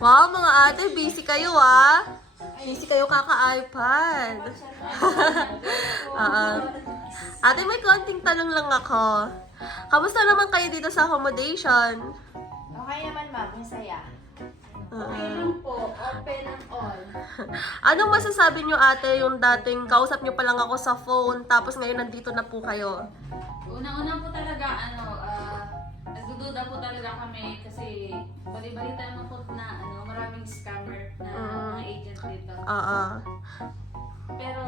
Wow, mga ate, busy kayo ah. Busy kayo kaka-iPad. Ate, may konting tanong lang ako. Kamusta naman kayo dito sa accommodation? Okay naman, ma'am. Masaya. Okay lang po, open and all. Anong masasabi nyo ate yung dating kausap nyo pa lang ako sa phone tapos ngayon nandito na po kayo? Unang-una po talaga, nagdududa po talaga kami kasi bali-balita naman po na maraming scammer na mga agent dito. Oo. Pero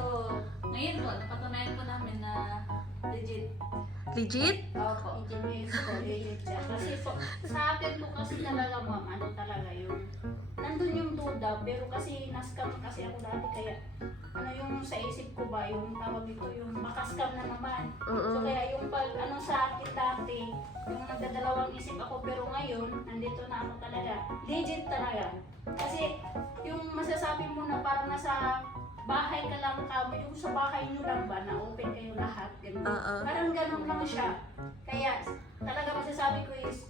ngayon po, napatunayan po namin na legit. Legit? Opo. Kasi po, sa akin po kasi talaga, ma'am, ano talaga yun. Nandun yung duda, pero kasi na-scam kasi ako dati, kaya ano yung sa isip ko ba, yung tawag dito, yung maka-scam na naman. So kaya yung pag ano sa akin dati, yung nagdadalawang isip ako, pero ngayon, nandito na ako talaga. Legit talaga. Kasi yung masasabi mo na parang nasa bahay ka lang kamo, yung sa bahay nyo lang ba, na open kayo lahat, ganun. Parang ganun lang siya. Kaya talaga masasabi ko is,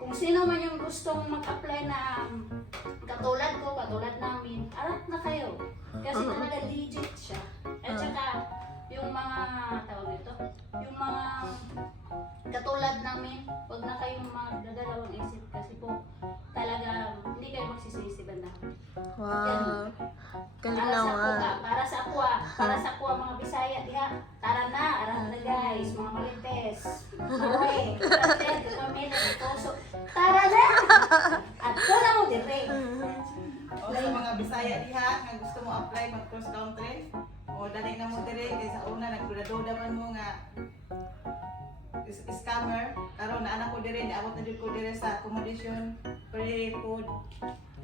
kung sino man yung gustong mag-apply na katulad ko, katulad namin, arap na kayo. Kasi talaga legit siya. At saka, yung mga, tawag ito, yung mga katulad namin, huwag na kayong magdadalawang isip kasi po, talaga, hindi kayo magsisisi banda. Wow. Galing Para sa naman. kuha, para sa kuha mga Bisaya diha. Tara na, arap na guys, mga Marites. Okay, kami na itoso. Tara na! At kuna mo dire. O sa mga Bisaya diha nga gusto mo apply mag cross country, o dali na mo dire kay sa una nagduda man mo nga scammer karon na anak ko dire ni abot na jud ko dire sa accommodation, free food,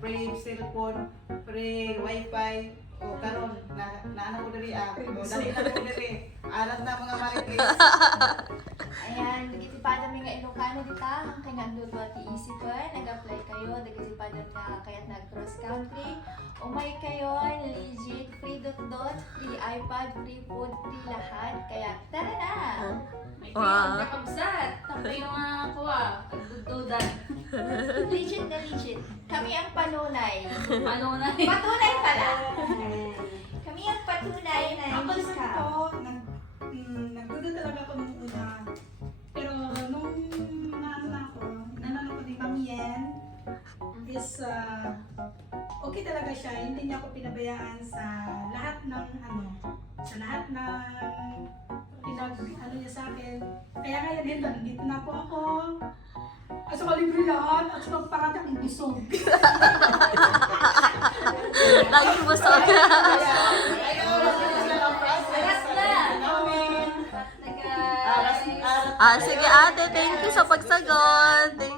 free cellphone, free wifi, o karon na anak ko dire o dali na ko dire arat na mga marites. Ayan, nagitipadan mi nga Ilocano dita, ang kay nagduto at iisipan, nag-apply kayo, nagitipadan nga kaya't nag-cross country, umay kayo, legit, free dot, free iPad, free food, free lahat, kaya tara na! May Wow. kayo, nakabsat. Tapos yung mga kuha, nagdududan. Legit na legit. Kami ang panunay. Ano na Patunay pala! Kami ang patunay na Ako hindi naman scam. po, nagduda talaga ako nung una. Pero nung naano na ako, nanalo ko ni Mami Yen, is okay talaga siya. Hindi niya ako pinabayaan sa lahat ng sa lahat ng niya sa akin. Kaya ngayon din, nandito na po ako. At saka libre lahat, at saka parang akong busog. Laging busog. Sige ate, thank you sa pagsagot. Thank